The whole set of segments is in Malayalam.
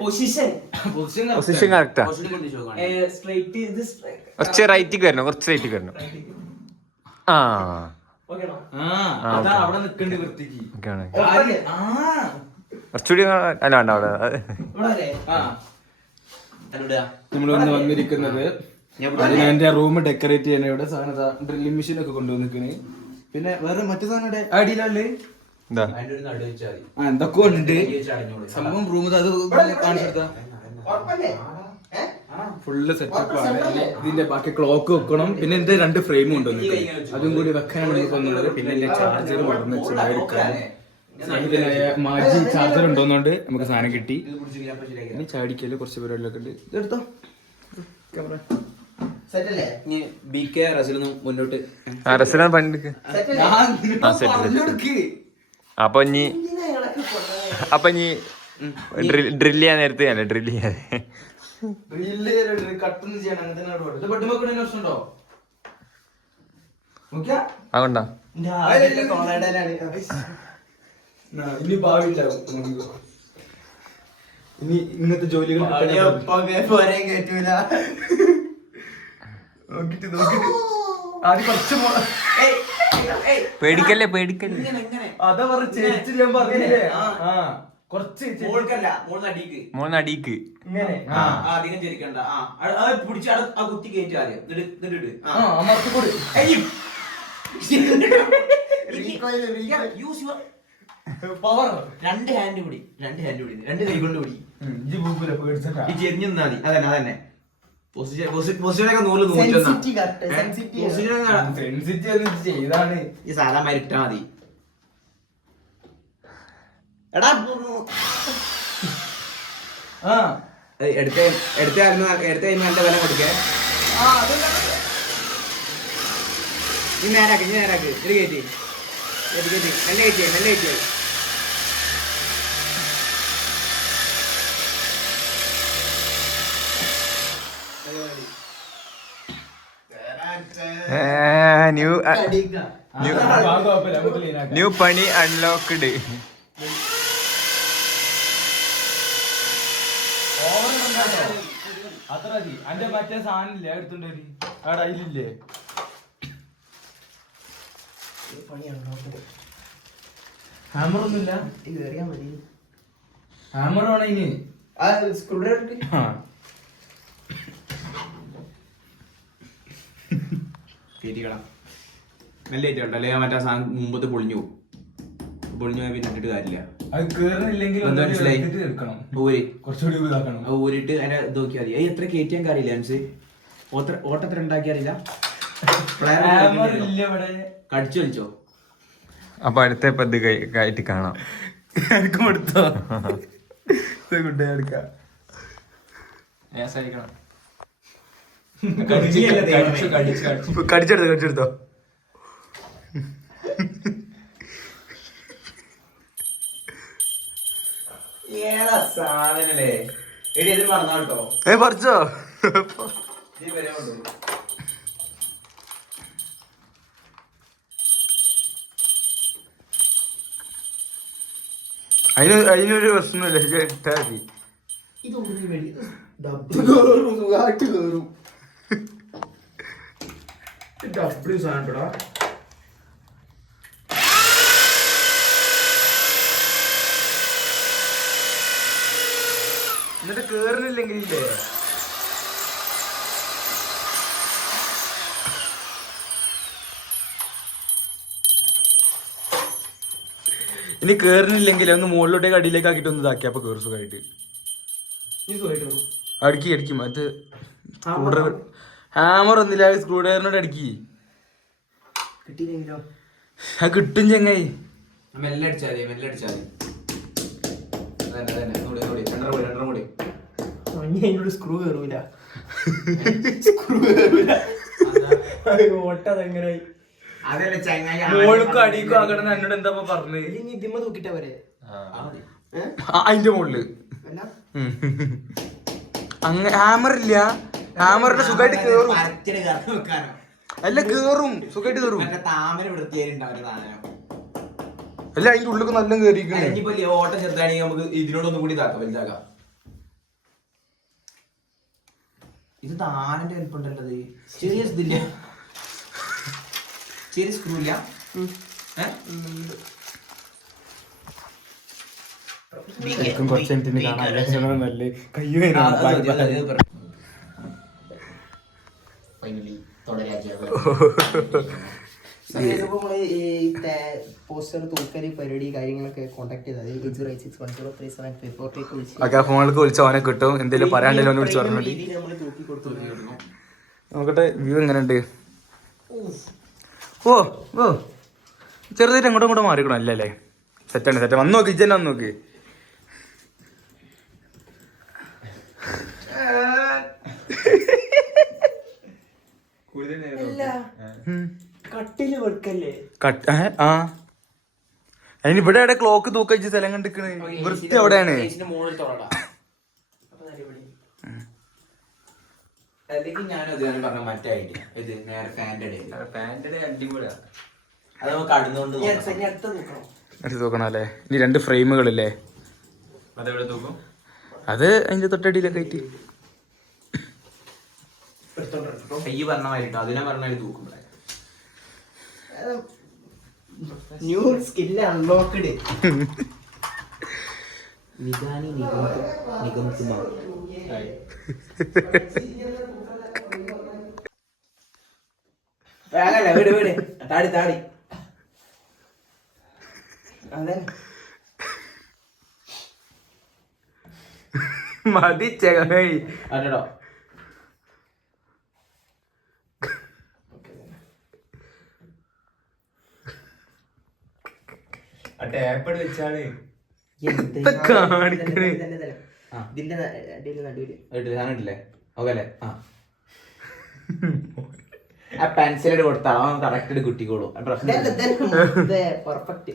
Position correct. കുറച്ച് റൈറ്റിക്ക് വരണം, കുറച്ച് റൈറ്റിക്ക് വരണം. ആ കുറച്ചുകൂടി അല്ല വേണ്ട അവിടെ. നമ്മളിന്ന് വന്നിരിക്കുന്നത് എന്റെ റൂം ഡെക്കറേറ്റ് ചെയ്യാൻ ഇവിടെ സാധനം ഡ്രില്ലിംഗ് മെഷീൻ ഒക്കെ കൊണ്ടുവന്നിരിക്കണ്. പിന്നെ വേറെ മറ്റു സാധനം അടിയിലല്ലേ എന്തൊക്കെ ഉണ്ട് സംഭവം. റൂം അത് കാണിച്ചെടുത്ത ഫുള്ള് സെറ്റപ്പ് ആണ്. ഇതിന്റെ ബാക്കി ക്ലോക്ക് വെക്കണം. പിന്നെ എന്റെ 2 ഫ്രെയിം കൊണ്ടുവന്നു, അതും കൂടി വെക്കാനാണ് കൊണ്ടുള്ളത്. പിന്നെ എന്റെ ചാർജർ വളർന്ന് എടുക്കാൻ സ്നേഹിതനായ മാജി ചാർജർ ഉണ്ടോന്നുകൊണ്ട് നമുക്ക് സാധനം കിട്ടി. ഇനി ചാടിക്കല് കുറച്ച് പരിപാടികളൊക്കെ ഉണ്ട്. ഇതെടുത്തോ ക്യാമറ. മുന്നോട്ട് അപ്പൊ ഇനി ഡ്രില്ല് ചെയ്യാൻ നേരത്തെ അല്ലേ ഡ്രില്ല് ചെയ്യാൻ കട്ടൊന്നും ചെയ്യണം. അതുകൊണ്ടാ ഇനി ഭാവിയില്ല. ഇനി ഇങ്ങനത്തെ ജോലികൾ പേടിക്കല്ലേ അതാ ചേച്ചി ഞാൻ പറഞ്ഞില്ലേ കുറച്ച് മോളടിക്ക് ഇങ്ങനെ അധികം ചരിക്കണ്ട. പിടിച്ച് ആ കുത്തി കയറ്റി ആദ്യം പവർ. 2 ഹാൻഡ് പിടി, 2 കൈ കൊണ്ട് പിടി. ചെരിഞ്ഞാ മതി. അതന്നെ പൊസിഷനൊക്കെ ചെയ്താണ്. ഈ സാധാ മരിട്ടാ മതി. എടാ എടുത്ത നല്ല വില കൊടുക്കേ. നീ നേരാക്ക് ഇത് കയറ്റി നല്ല കയറ്റിയ ന്യൂ പണി അൺലോക്ക്ഡ്. അത്ര മതി. അന്റെ മറ്റേ സാധനം ഇല്ലേ എടുത്തുണ്ടോരി അവിടെ അതിലില്ലേ ഹാമർ ഒന്നുമില്ല. ഹാമർ വേണം ഇനി സ്ക്രൂ ഡ്രൈവർ. നല്ല ഏറ്റുണ്ടോ അല്ലെ? മറ്റേ സാധനം മുമ്പത്ത് പൊളിഞ്ഞു പോയാൽ പിന്നെ ഇട്ടിട്ട് കാര്യമില്ല. അത് കേറുന്നില്ലെങ്കിൽ ഊരിട്ട് അതിനെ ഇത് നോക്കിയാൽ മതി. എത്ര കയറ്റിയാൻ കാര്യമില്ല അനുസരിച്ച് ഓട്ടത്ര ഉണ്ടാക്കിയാറില്ല. കടിച്ചു വലിച്ചോ. അപ്പൊ അടുത്ത ഇത് കയറ്റി കാണാം. എനിക്കും എടുത്തോ എടുക്കാം. കടിച്ചെടുത്തോ. ഏതാ സാധനല്ലേ എടി ഇതിൽ പറഞ്ഞോ. പറിച്ചോ. അതിനൊരു പ്രശ്നമില്ല. ഇട്ടാ മതി. സാധനപ്പെടാ. എന്നിട്ട് കേറുന്നില്ലെങ്കിലേ ഇനി കേറുന്നില്ലെങ്കിൽ ഒന്ന് മുകളിലോട്ടേക്ക് അടിയിലേക്ക് ആക്കിട്ട് ഒന്ന് ഇതാക്കി. അപ്പൊ കേറു സുഖമായിട്ട് അടിക്കും. അത് ഹാമർ ഒന്നില്ല, സ്ക്രൂ ഡ്രൈവറിനോട് അടിക്കി. അത് കിട്ടും ചെങ്ങായി. മെല്ലെ അടിച്ചാൽ സ്ക്രൂ കയറൂല. ഓട്ടതെങ്ങനെ മോൾക്കും അടിക്കും ആകണം എന്നോട് എന്താ പറഞ്ഞത്? ഇതിമ്മ തൂക്കിട്ട വരെ അതിന്റെ മുകളില് അങ്ങനെ ഹാമർ ഇല്ല. ഹാമറിന്റെ സുഖമായിട്ട് കേറും. അല്ല കേറും, സുഖമായിട്ട് കേറും. താമര വൃത്തിയായിട്ടുണ്ടാവും. അല്ല അതിന്റെ ഉള്ളിൽ നല്ല കയറിയിരിക്കണേ. ഇനിയിപ്പോ ഓട്ടം ചെറുതാണെങ്കിൽ നമുക്ക് ഇതിനോടൊന്നും കൂടി ഇതാക്കാം, വലുതാക്കാം. ഇത് താനന്റെ വലിപ്പുണ്ടല്ലത്, ചെറിയ ഇതില്ല, ചെറിയ സ്ക്രൂ ഇല്ല. കുറച്ച് കാണാൻ നല്ല കയ്യോ പോസ്റ്റർ തൂക്കല് പരിപാടി കാര്യങ്ങളൊക്കെ കോൺടാക്ട് ചെയ്താൽ ഫോണിലേക്ക് വിളിച്ച് അവനെ കിട്ടും. എന്തെങ്കിലും പറയാണ്ടെങ്കിലും വിളിച്ച് പറഞ്ഞോളി. നോക്കട്ടെ വ്യൂ എങ്ങനെയുണ്ട്. ഓ ഓ ചെറുതായിട്ട് അങ്ങോട്ടും ഇങ്ങോട്ടും മാറിക്കണോ? അല്ലേ സെറ്റാണ് സെറ്റ്. വന്ന് നോക്കി ഇജ്ജന്നെ വന്ന് നോക്കി. കട്ടില് വെക്കല്ലേ ആ അതിന് ഇവിടെ എവിടെ ക്ലോക്ക് തൂക്കിച്ച് സ്ഥലം കണ്ടിക്കണ്. വൃത്തി എവിടെയാണ്? അല്ലെങ്കിൽ ഞാനും അത് പറഞ്ഞ മറ്റേ ഐഡിയ, ഇത് നേരെ ഫാൻ്റെ അടിപൊളിയാണ്. അത് നമുക്ക് അടുന്നുകൊണ്ട് അടുത്ത് തൂക്കണം അല്ലേ? ഇനി 2 ഫ്രെയിമുകളില്ലേ? അതെവിടെ തൂക്കും? അത് അതിന്റെ തൊട്ടടിയിലൊക്കെ ആയിട്ട് കൈ പറഞ്ഞ മാതിരി അതിനെ പറഞ്ഞാൽ തൂക്കും. New skill unlocked. നിഗാനി നിഗംതുമാർ വീട് വീട് താടി താടി അതെ മതി ചെങ്ങായി. അല്ലടോ ടേപ്പട് വെച്ചാണ് കാണിക്കണേ. ഇതിന്റെ അടിയിൽ നടുവില് സാധനമില്ലേ? ഓക്കെ അല്ലേ? ആ പെൻസിലോട് കൊടുത്താൽ അവൻ കറക്റ്റ് കിട്ടിക്കോളൂ. പെർഫെക്റ്റ്.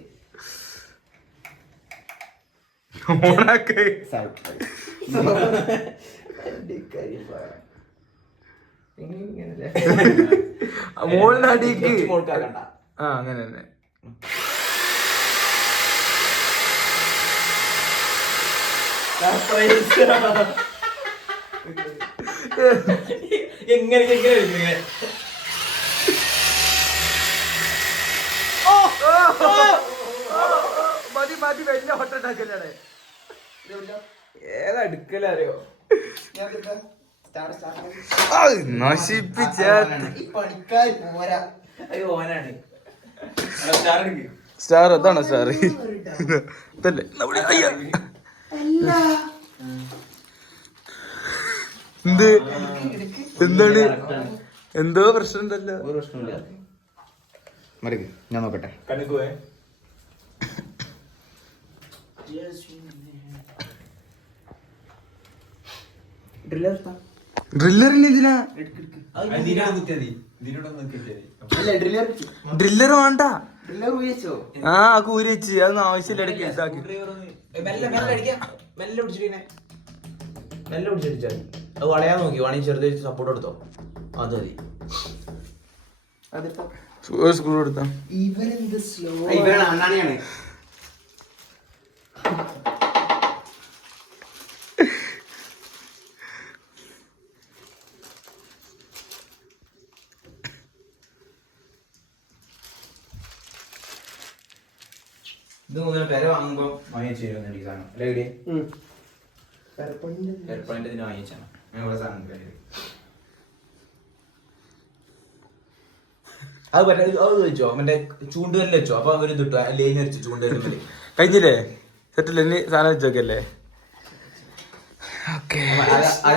മോളിനടിക്ക് ആ അങ്ങനെ തന്നെ. എങ്ങനെ മതി മതി വലിയ ഹോട്ടൽ ഉണ്ടാക്കലാണ്. ഏതാ എടുക്കലറിയോ? നശിപ്പിച്ച പണിക്കാർ പോരാ. ഓനാണ് സ്റ്റാർ. അതാണോ സ്റ്റാർ? ഇതല്ലേ എന്ത് എന്താണ്? എന്തോ പ്രശ്നം ഉണ്ടല്ലോ. ഒരു പ്രശ്നമില്ല. മറിക്ക് ഞാൻ നോക്കട്ടെ. കണക്കുവേ ഡ്രില്ലറിന് എന്തിനാ? ഡ്രില്ലർ വേണ്ട. ആ കൂരി വെച്ച് അതൊന്നും ആവശ്യമില്ല. ഇടയ്ക്ക് ഇതാക്കി മെല്ലെ പിടിച്ചടിച്ചാൽ അത് വളയാൻ നോക്കി. വേണമെങ്കിൽ ചെറുതായി സപ്പോർട്ട് എടുത്തോ. അത് മതി. സ്ക്രൂ എടുത്താ ഇവരെന്ത് സ്ലോ. അണ്ണാണിയാണ്. ഇത് മുതൽ പെര വാങ്ങുമ്പോ വാങ്ങിച്ചു തരുന്നുണ്ട് ഈ സാധനം അല്ലേ? എയർപോയിന്റ് ഇതിന് വാങ്ങിച്ചാണ് ഞങ്ങളുടെ സാധനം. അത് വെച്ചോ, മറ്റേ ചൂണ്ടുവരൽ വെച്ചോ. അപ്പൊ അവര് ഇതിട്ടു ലൈൻ വരച്ചു ചൂണ്ടുവരല്. കഴിഞ്ഞില്ലേ? സെറ്റില്ല. ഇനി സാധനം വെച്ചോക്കല്ലേ?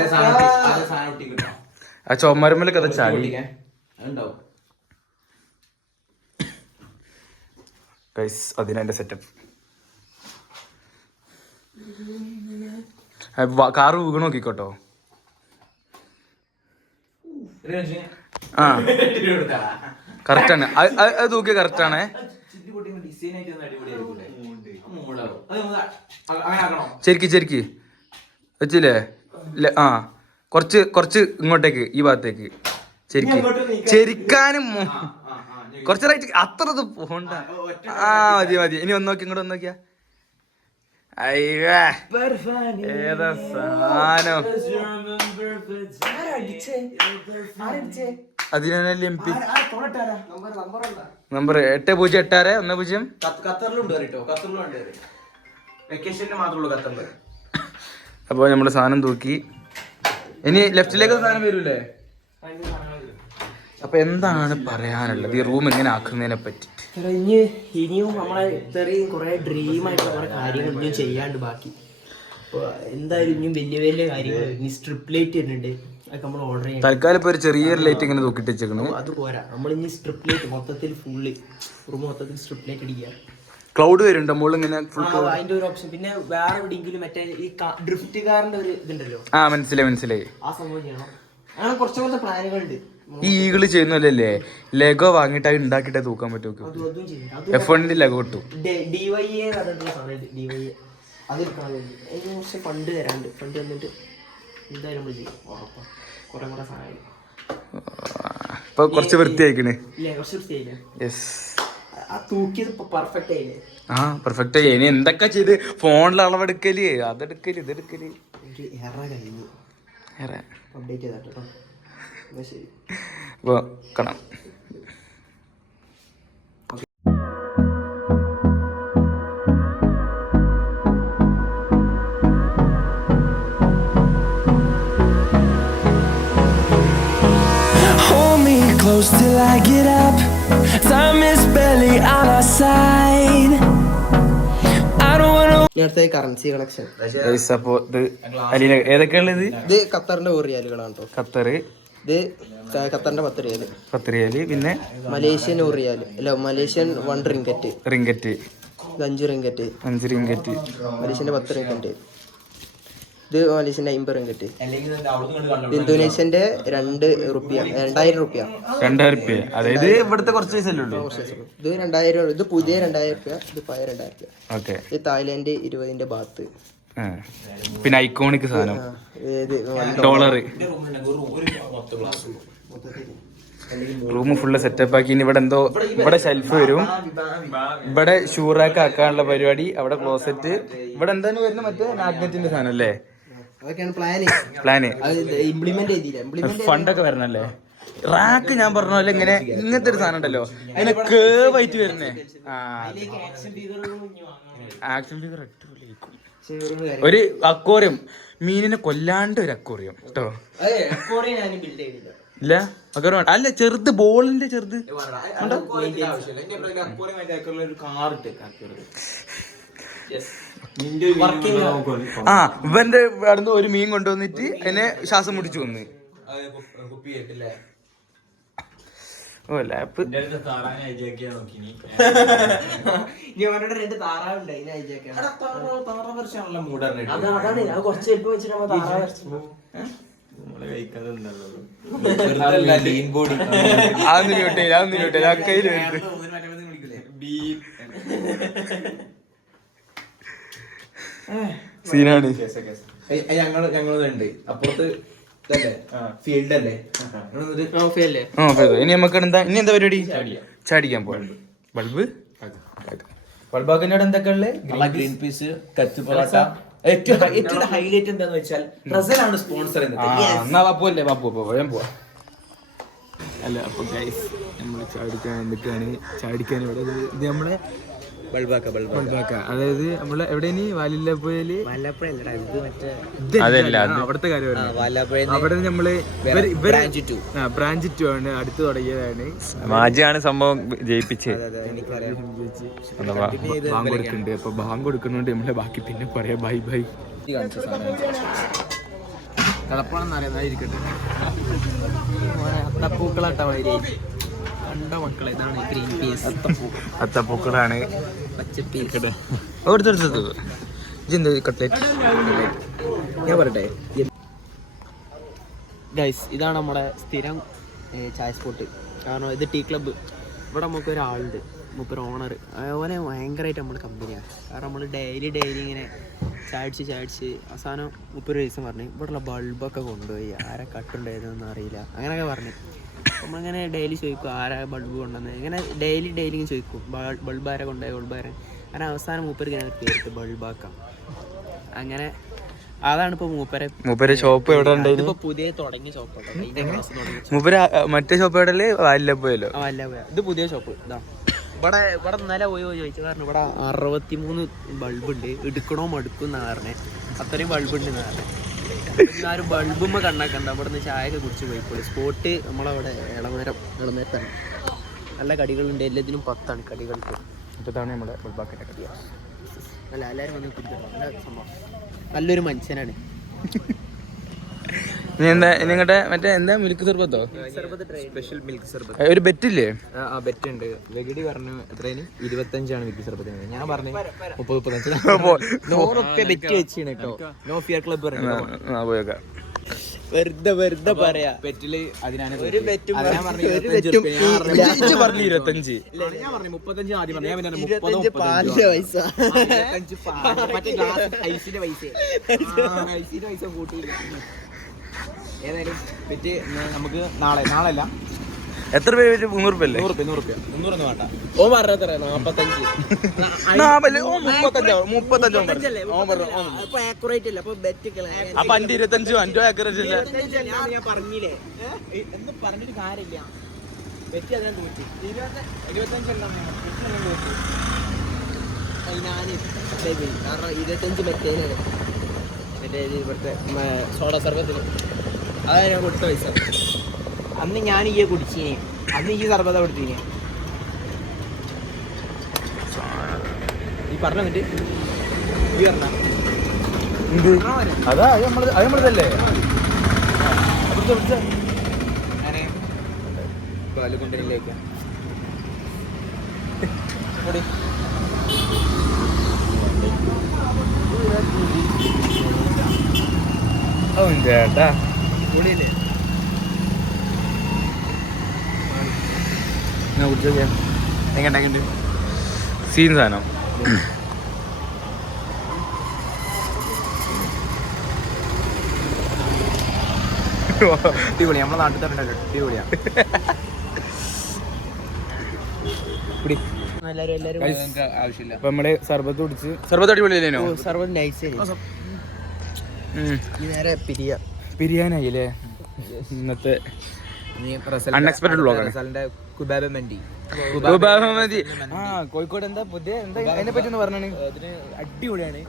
സാധനം കിട്ടാം. ആ ചുമരുമ്മലൊക്കെ അത് ചാടി ഉണ്ടാവും. അതിനെ സെറ്റപ്പ്. കാറ് വീണ് നോക്കിക്കോട്ടോ. ആ കറക്റ്റാണ്. അത് തൂക്കിയ കറക്റ്റാണ്. ചെരിക്ക് വെച്ചില്ലേ? ആ കുറച്ച് ഇങ്ങോട്ടേക്ക്, ഈ ഭാഗത്തേക്ക് ചെരിക്കാനും. കുറച്ച് റൈറ്റ് അത്ര ഇത് പോണ്ട. ആ മതി മതി. ഇനി ഒന്ന് നോക്കി ഇങ്ങോട്ട് ഒന്ന് നോക്കിയാ. അയ്യേ ഏതാ സാധനം. അതിനല്ലേ MP നമ്പർ 808610. ഖത്തറിലുണ്ട് കേട്ടോ, ഖത്തറിലുണ്ട്. വെക്കേഷന് മാത്രമേ ഉള്ളൂ ഖത്തറില്. അപ്പോൾ നമ്മള് സാധനം തൂക്കി. ഇനി ലെഫ്റ്റിലേക്ക് സാധനം വരൂലേ? അപ്പൊ എന്താണ് പറയാനുള്ളത് ഈ റൂം ഇങ്ങനെ ആക്കുന്നതിനെ പറ്റി? ഇനിയും നമ്മളെ ഇത്രയും കുറെ ഡ്രീമായിട്ടുള്ള കുറെ കാര്യങ്ങൾ ഇനിയും ചെയ്യാണ്ട് ബാക്കി. അപ്പോൾ എന്തായാലും ഇനിയും വലിയ വലിയ കാര്യങ്ങൾ ഇനി സ്ട്രിപ്പ് ലൈറ്റ് വരുന്നുണ്ട്, അതൊക്കെ നമ്മൾ ഓർഡർ ചെയ്യാം. തൽക്കാലം ഇപ്പൊ ഒരു ചെറിയൊരു ലൈറ്റ് ഇങ്ങനെ തൂക്കിട്ട് വെച്ചേക്കണു. അത് പോരാ, നമ്മൾ ഇനി സ്ട്രിപ്പ് ലൈറ്റ് മൊത്തത്തിൽ ഫുള്ള് റൂം മൊത്തത്തിൽ സ്ട്രിപ്പ് ലൈറ്റ് അടിക്കുക. ക്ലൗഡ് വരുന്നുണ്ട് മുകളിൽ ഇങ്ങനെ ഫുൾ. അതിന്റെ ഒരു ഓപ്ഷൻ. പിന്നെ വേറെ എവിടെയെങ്കിലും മറ്റേ ഈ ഡ്രിഫ്റ്റ് കാറിന്റെ ഒരു ഇതുണ്ടല്ലോ. മനസ്സിലായി. ആ സംഭവം ചെയ്യണം. അങ്ങനെ കുറച്ച് പ്ലാനുകളുണ്ട്. ഈ ഈകള് ചെയ്യുന്നല്ലേ ലെഗോ വാങ്ങിട്ട് അത് ഉണ്ടാക്കിട്ടേ തൂക്കാൻ പറ്റും. അതും ചെയ്യും. F1 ലെഗോ കിട്ടും. DYA പറഞ്ഞിട്ടുള്ള സമയത്ത് DYA അതെടുക്കണം. അതിന് കുറച്ച് ഫണ്ട് തരാണ്ട്. ഫണ്ട് തന്നിട്ട് എന്തായാലും നമ്മൾ ചെയ്യും ഉറപ്പാ. കുറെ സാധനം ഇപ്പൊ കുറച്ച് വൃത്തിയായിക്കണ്. ഇല്ലേ? കുറച്ച് വൃത്തിയായില്ലേ? യെസ്. ആ തൂക്കിയത് പെർഫെക്റ്റ് ആയില്ലേ? പെർഫെക്റ്റ് ആയി. ഇനി എന്തൊക്കെ ചെയ്ത് ഫോണിൽ അളവെടുക്കല്, അതെടുക്കല്, ഇതെടുക്കല്. എനിക്ക് കഴിഞ്ഞു അപ്ഡേറ്റ് ചെയ്താ കേട്ടോ. ശരി, അപ്പോൾ കാണാം. Close till I get up. Time is barely on our side. I don't wanna. അടുത്ത കറൻസി കളക്ഷൻ. അപ്പോൾ ഇത് അലീന ഏതൊക്കെയുള്ളത്? ഇത് ഖത്തറിന്റെ 1 റിയാലുകളാണ് കേട്ടോ. ഖത്തറ്. ഇത് ഖത്തറിന്റെ 10 റിയാല്. 10 റിയാല്. പിന്നെ മലേഷ്യൻ 1 റിയാല്. അല്ല Malaysian 1 ringgit. Ringgit. 5 ringgit. 5 ringgit. മലേഷ്യന്റെ 10 റിങ്കറ്റ്. ഇത് മലേഷ്യന്റെ 50 റിങ്കറ്റ്. ഇന്തോനേഷ്യന്റെ 2000 റുപ്യ. 2000 റുപ്യ. അതായത് ഇവിടുത്തെ കുറച്ച് പൈസല്ലേ ഉള്ളൂ. ഇത് 2000. ഇത് പുതിയ 2000 റുപ്യ. ഇത് പഴയ 2000 റുപ്യ. ഓക്കെ. ഇത് തായ്ലാൻഡ് 20ന്റെ ബാത്ത്. പിന്നെ ഐക്കോണിക് സാധനം $. റൂം ഫുള്ള് സെറ്റപ്പ് ആക്കി. ഇനി ഇവിടെ എന്തോ ഇവിടെ ഷെൽഫ് വരും. ഇവിടെ ഷൂറാക്ക് ആക്കാനുള്ള പരിപാടി. അവിടെ ക്ലോസറ്റ്. ഇവിടെ എന്താണ് വരുന്നത്? മറ്റേ മാഗ്നറ്റിന്റെ സാധനം അല്ലേ? അതൊക്കെയാണ് പ്ലാന്. ഇംപ്ലിമെന്റ് ചെയ്തില്ല. ഫണ്ടൊക്കെ വരണല്ലേ? റാക്ക് ഞാൻ പറഞ്ഞ പോലെ ഇങ്ങനെ ഇങ്ങനത്തെ ഒരു സാധനം ഉണ്ടല്ലോ, ഇങ്ങനെ കേവായിട്ട് വരുന്നേ. ആക്ഷൻ ഫിഗർ അടിപൊളിയായിരിക്കും. ഒരു അക്വേറിയം, മീനിനെ കൊല്ലാണ്ട് ഒരു അക്വേറിയം കേട്ടോ. ഇല്ല അക്വേറിയം അല്ല, ചെറുത് ബോളിന്റെ ചെറുത്. ഇവന്റെ അവിടുന്ന് ഒരു മീൻ കൊണ്ടുവന്നിട്ട് അതിനെ ശ്വാസം മുടിച്ചു വന്ന്. ഓ ലാപ്പ്. സീനാണ്. ഞങ്ങളുണ്ട് അപ്പുറത്ത് ഫീൽഡ് അല്ലേ? ഇനി നമുക്ക് എന്താ പരിപാടി? ചാടിക്കാൻ പോവാ. ബൾബാക്കിന്റെ എന്തൊക്കെ ഉള്ളത്? Green peas, Kutch parotta. ഏറ്റവും ഹൈലൈറ്റ് എന്താന്ന് വെച്ചാൽ റസലാണ് സ്പോൺസർ. എന്നാ ബാപ്പുവല്ലേ? ബാപ്പു ഞാൻ പോവാ. അല്ല അപ്പൊ ഗൈസ് നമ്മള് ചാടിക്കാൻ എന്തൊക്കെയാണ്? ചാടിക്കാൻ ഇവിടെ ഇത് നമ്മളെ ബൾബാക്ക. അതായത് നമ്മളെ എവിടെ വാലില്ലപ്പുഴയില് അതല്ല അവിടുത്തെ കാര്യം. അവിടെ നമ്മള് ബ്രാഞ്ച് 2 ആണ് അടുത്ത് തുടങ്ങിയതാണ്. മാജിയാണ് സംഭവം ജയിപ്പിച്ചത്. ബാങ്ക് കൊടുക്കുന്നുണ്ട്. അപ്പൊ ബാങ്ക് കൊടുക്കുന്നുണ്ട് നമ്മളെ ബാക്കി പിന്നെ പറയാ. ബൈ കളപ്പാണെന്ന് അറിയാതായിരിക്കട്ടെ. അത്തപ്പൂക്കളാട്ട കണ്ട മക്കളെ, ഇതാണ് ഗ്രീൻ പീസ്. അത്തപ്പൂക്കളാണ്. കട്ട്ലേറ്റ് ഞാൻ പറയട്ടെ ഗൈസ്, ഇതാണ് നമ്മുടെ സ്ഥിരം ചായ സ്പോട്ട്. കാരണം ഇത് ടീ ക്ലബ്ബ്. ഇവിടെ നമുക്ക് ഒരാളുണ്ട്, മൂപ്പര് ഓണർ. അതുപോലെ ഭയങ്കരമായിട്ട് നമ്മൾ കമ്പനിയാണ്. കാരണം നമ്മൾ ഡെയിലി ഇങ്ങനെ ചാടിച്ച് അവസാനം മൂപ്പര് ദിവസം പറഞ്ഞു ഇവിടെയുള്ള ബൾബൊക്കെ കൊണ്ടുപോയി ആരെ കട്ടുണ്ടായതെന്നൊന്നും അറിയില്ല അങ്ങനെയൊക്കെ പറഞ്ഞു. നമ്മളിങ്ങനെ ഡെയിലി ചോദിക്കും ആരാ ബൾബ് കൊണ്ടുവന്നത്, ഇങ്ങനെ ഡെയിലി ചോദിക്കും ബൾബാരെ കൊണ്ടുപോയി ബൾബാരെ. അങ്ങനെ അവസാനം മൂപ്പർക്ക് ഇങ്ങനെ പേരിട്ട് ബൾബാക്കാം. അങ്ങനെ അതാണ് ഇപ്പൊ മൂപ്പരെ ഷോപ്പ് എവിടെ ഉണ്ടായിരുന്നു? ഇപ്പൊ പുതിയ തുടങ്ങിയ ഷോപ്പ്. മൂപ്പര് മറ്റേ ഷോപ്പ് എവിടെ? വാലിലപ്പോയല്ലോ. ഇത് പുതിയ ഷോപ്പ്. ഇതാ ഇവിടെ ഇന്നലെ പോയി ചോദിച്ചു. കാരണം ഇവിടെ 63 ബൾബ് ഉണ്ട്. എടുക്കണോ മടുക്കും എന്നാ പറഞ്ഞേ. അത്രയും ബൾബ് ഉണ്ട് എന്നാ പറഞ്ഞേ. ആരും ബൾബുമ്മ കണ്ണാക്കണ്ട. അവിടെ നിന്ന് ചായ ഒക്കെ കുടിച്ച് പോയിക്കോളൂ. സ്പോട്ട് നമ്മളവിടെ ഇളനേരത്താണ്. നല്ല കടികളുണ്ട്. എല്ലാത്തിനും 10 കടികൾക്ക്. ഇതാണ് നമ്മുടെ ബൾബാക്കിന്റെ കടി. അല്ല എല്ലാവരും വന്ന് കുടിക്കണം. നല്ല സംഭവം. നല്ലൊരു മനുഷ്യനാണ്. നിങ്ങളുടെ മറ്റേ എന്താ മിൽക്ക് സർബത്തോ? സ്പെഷ്യൽ മിൽക്ക് സർബത്ത്. ഒരു ബെറ്റില്ലേ? ആ ബെറ്റ് ഉണ്ട്. വെഗിഡി പറഞ്ഞു എത്രയാണ്? 25 മിൽക്ക് സർബത്തിന്. ഞാൻ പറഞ്ഞു 30-35. 100 റുപ്യ ബെറ്റ് വെച്ചാണ് കേട്ടോ. നോ ഫിയർ ക്ലബ് പോയേക്കാം. വെറുതെ പറയാ. ബെറ്റില് അതിനാണ് ഒരു ബെറ്റും പറഞ്ഞു 25. ഞാൻ പറഞ്ഞു 35 ആദ്യം പറഞ്ഞു. ഞാൻ പിന്നെ 25 പാലിന്റെ പൈസ. 25 മറ്റേ ഗ്ലാസ് ഐസിന്റെ പൈസ. ഐസിന്റെ പൈസ കൂട്ടിയില്ല. ഏതായാലും ബെറ്റ് നമുക്ക് നാളെ അല്ല. എത്ര പേര്? 300 റുപ്യ അല്ലേ? 100 റുപ്യ 300 വേണ്ട. ഓ പറഞ്ഞ 45. അപ്പൊ ആക്യുറേറ്റ് അല്ല. അപ്പൊ ബെറ്റ് അപ്പൊ 25 ആക്യുറേറ്റ് ഇല്ല. ഞാൻ പറഞ്ഞില്ലേ എന്ന് പറഞ്ഞിട്ട് കാര്യമില്ല. ബെറ്റ് അതിനെ തോറ്റി. 25 കാരണം 25 മറ്റേനാണ്. മറ്റേ ഇവിടുത്തെ സോഡ സർബത്തിന്. അതാണ് ഞാൻ കൊടുത്ത പൈസ. അന്ന് ഞാൻ ഈ കുടിച്ചീനെ. അന്ന് ഈ സർബത്ത കൊടുത്തീനെ. ഈ പറഞ്ഞ എന്നിട്ട് ഈ പറഞ്ഞ അതാ നമ്മളതല്ലേ? കൊണ്ടിലേക്ക് ചേട്ടാ എങ്ങോട്ടെങ്ങോട്ട് സീൻ സാധനം. അടിപൊളിയാ. നമ്മളെ നാട്ടിൽ തന്നെ അടിപൊളിയാ. എല്ലാരും ആവശ്യമില്ല. അപ്പൊ നമ്മള് സർബത്ത് കുടിച്ച്. സർബത്ത് അടിപൊളിയല്ലേനോ? സർവ്വ നൈസ്. നേരെ പിരിയാനായില്ലേ ഇന്നത്തെ അൺഎക്സ്പെക്ടഡ് വ്ലോഗാണ്. കോഴിക്കോട് എന്താ പുതിയ അതിനെ പറ്റി ഒന്ന് പറഞ്ഞാണ്? അടിപൊളിയാണ്.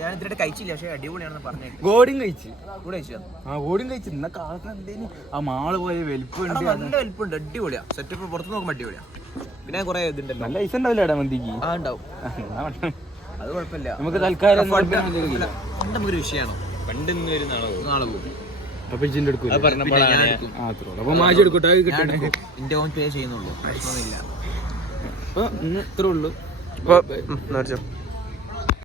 ഞാൻ ഇതിന്റെ കഴിച്ചില്ല, പക്ഷെ അടിപൊളിയാണെന്ന് പറഞ്ഞു. ഗോഡിയും കഴിച്ച്. ഗോഡിയും കഴിച്ചു. ഇന്ന കാലത്ത് എന്തേലും ആ മാള് പോയ വലിപ്പമുണ്ട്. നല്ല വലിപ്പമുണ്ട്. അടിപൊളിയാ. സെറ്റപ്പ് പുറത്ത് നോക്കുമ്പോ അടിപൊളിയാ. പിന്നെ കുറെ ഇതുണ്ടല്ലോ. നല്ല പൈസ ഉണ്ടാവില്ല മന്തിക്ക്. ഉണ്ടാവും. അത് കുഴപ്പമില്ല. നമുക്ക് തൽക്കാലം നമുക്കൊരു വിഷയമാണോ? പണ്ട് നാളെ പോകും. അപ്പൊ ജിന്റെ എടുക്കും. അപ്പൊ മാജി എടുക്കട്ടെ. എന്റെ ഓൺ പേ ചെയ്യുന്നുള്ളൂ. പ്രശ്നമൊന്നുമില്ല. അപ്പൊ ഇന്ന് ഇത്രേ ഉള്ളൂ.